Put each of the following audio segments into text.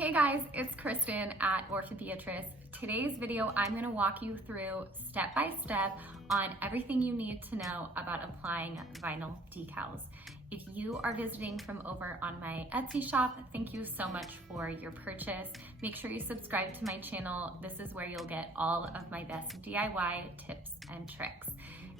Hey guys, it's Kristen at Orpha Beatrice. Today's video, I'm going to walk you through step by step on everything you need to know about applying vinyl decals. If you are visiting from over on my Etsy shop, thank you so much for your purchase. Make sure you subscribe to my channel. This is where you'll get all of my best DIY tips and tricks.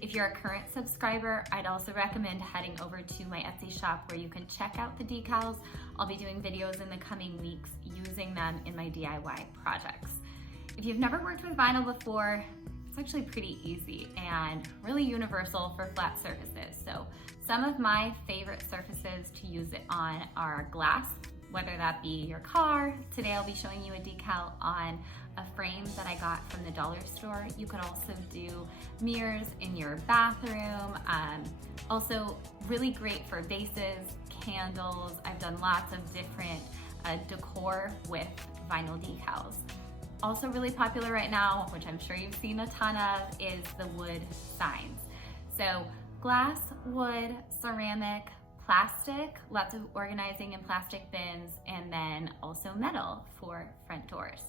If you're a current subscriber, I'd also recommend heading over to my Etsy shop where you can check out the decals. I'll be doing videos in the coming weeks using them in my DIY projects. If you've never worked with vinyl before, it's actually pretty easy and really universal for flat surfaces. So some of my favorite surfaces to use it on are glass, whether that be your car. Today I'll be showing you a decal on a frame that I got from the dollar store. You could also do mirrors in your bathroom. Also really great for vases, candles. I've done lots of different decor with vinyl decals. Also really popular right now, which I'm sure you've seen a ton of, is the wood signs. So glass, wood, ceramic, plastic, lots of organizing in plastic bins, and then also metal for front doors.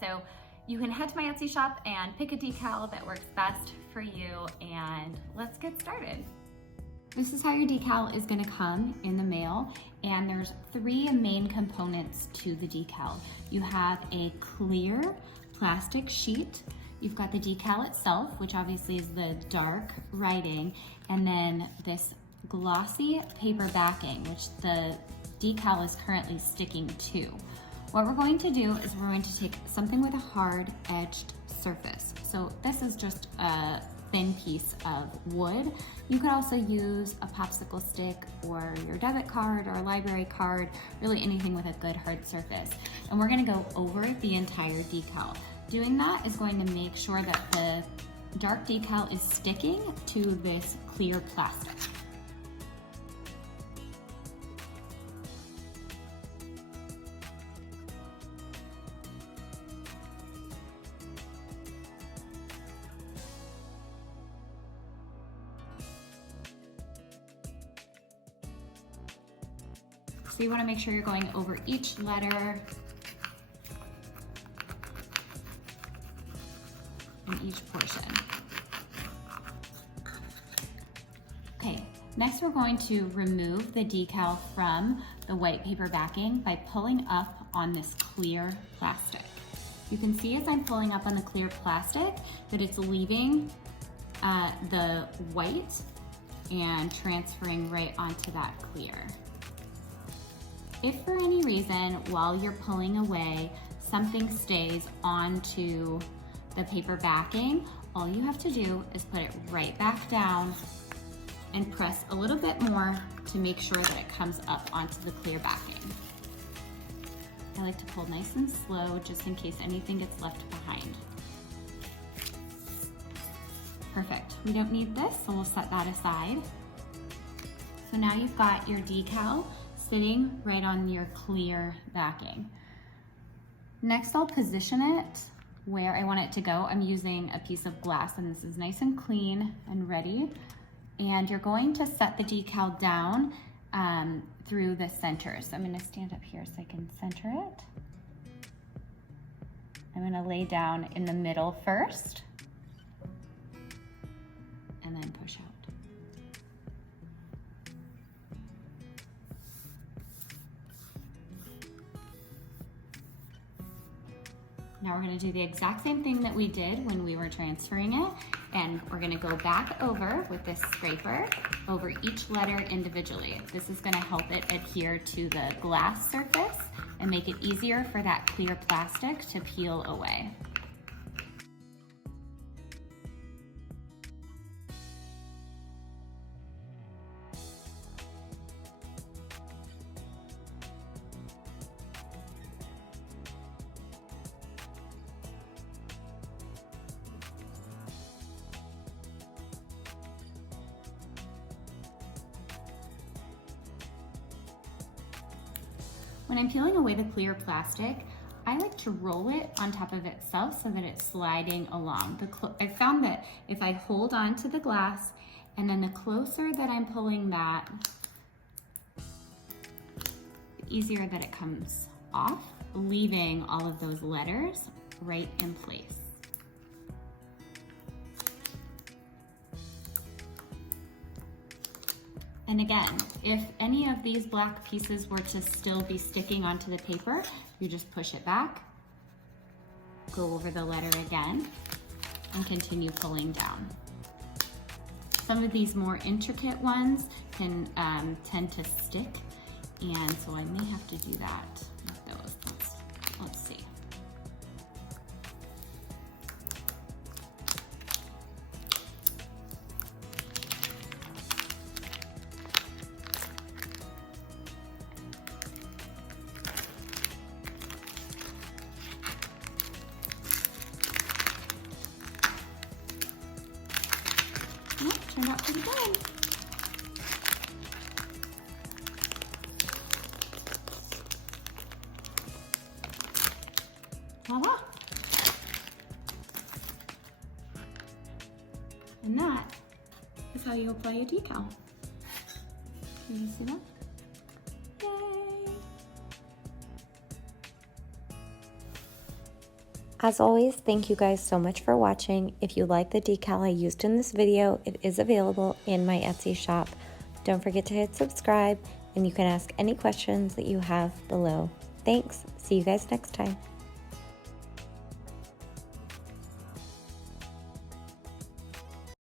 So you can head to my Etsy shop and pick a decal that works best for you, and let's get started. This is how your decal is going to come in the mail, and there's three main components to the decal. You have a clear plastic sheet, you've got the decal itself, which obviously is the dark writing, and then this glossy paper backing, which the decal is currently sticking to. What we're going to do is we're going to take something with a hard edged surface. So this is just a thin piece of wood. You could also use a popsicle stick or your debit card or a library card, really anything with a good hard surface. And we're gonna go over the entire decal. Doing that is going to make sure that the dark decal is sticking to this clear plastic. So you want to make sure you're going over each letter in each portion. Okay, next we're going to remove the decal from the white paper backing by pulling up on this clear plastic. You can see as I'm pulling up on the clear plastic that it's leaving the white and transferring right onto that clear. If for any reason while you're pulling away something stays onto the paper backing, all you have to do is put it right back down and press a little bit more to make sure that it comes up onto the clear backing. I like to pull nice and slow just in case anything gets left behind. Perfect. We don't need this, so we'll set that aside. So now you've got your decal sitting right on your clear backing. Next, I'll position it where I want it to go. I'm using a piece of glass, and this is nice and clean and ready. And you're going to set the decal down through the center. So I'm gonna stand up here so I can center it. I'm gonna lay down in the middle first, and then push out. Now we're going to do the exact same thing that we did when we were transferring it, and we're going to go back over with this scraper over each letter individually. This is going to help it adhere to the glass surface and make it easier for that clear plastic to peel away. When I'm peeling away the clear plastic, I like to roll it on top of itself so that it's sliding along. I found that if I hold on to the glass and then the closer that I'm pulling that, the easier that it comes off, leaving all of those letters right in place. And again, if any of these black pieces were to still be sticking onto the paper, you just push it back, go over the letter again, and continue pulling down. Some of these more intricate ones can tend to stick, and so I may have to do that with those. Let's see. Oh, turned out pretty good. Voila! And that is how you apply a decal. Can you see that? Yay! As always, thank you guys so much for watching. If you like the decal I used in this video, it is available in my Etsy shop. Don't forget to hit subscribe, and you can ask any questions that you have below. Thanks. See you guys next time.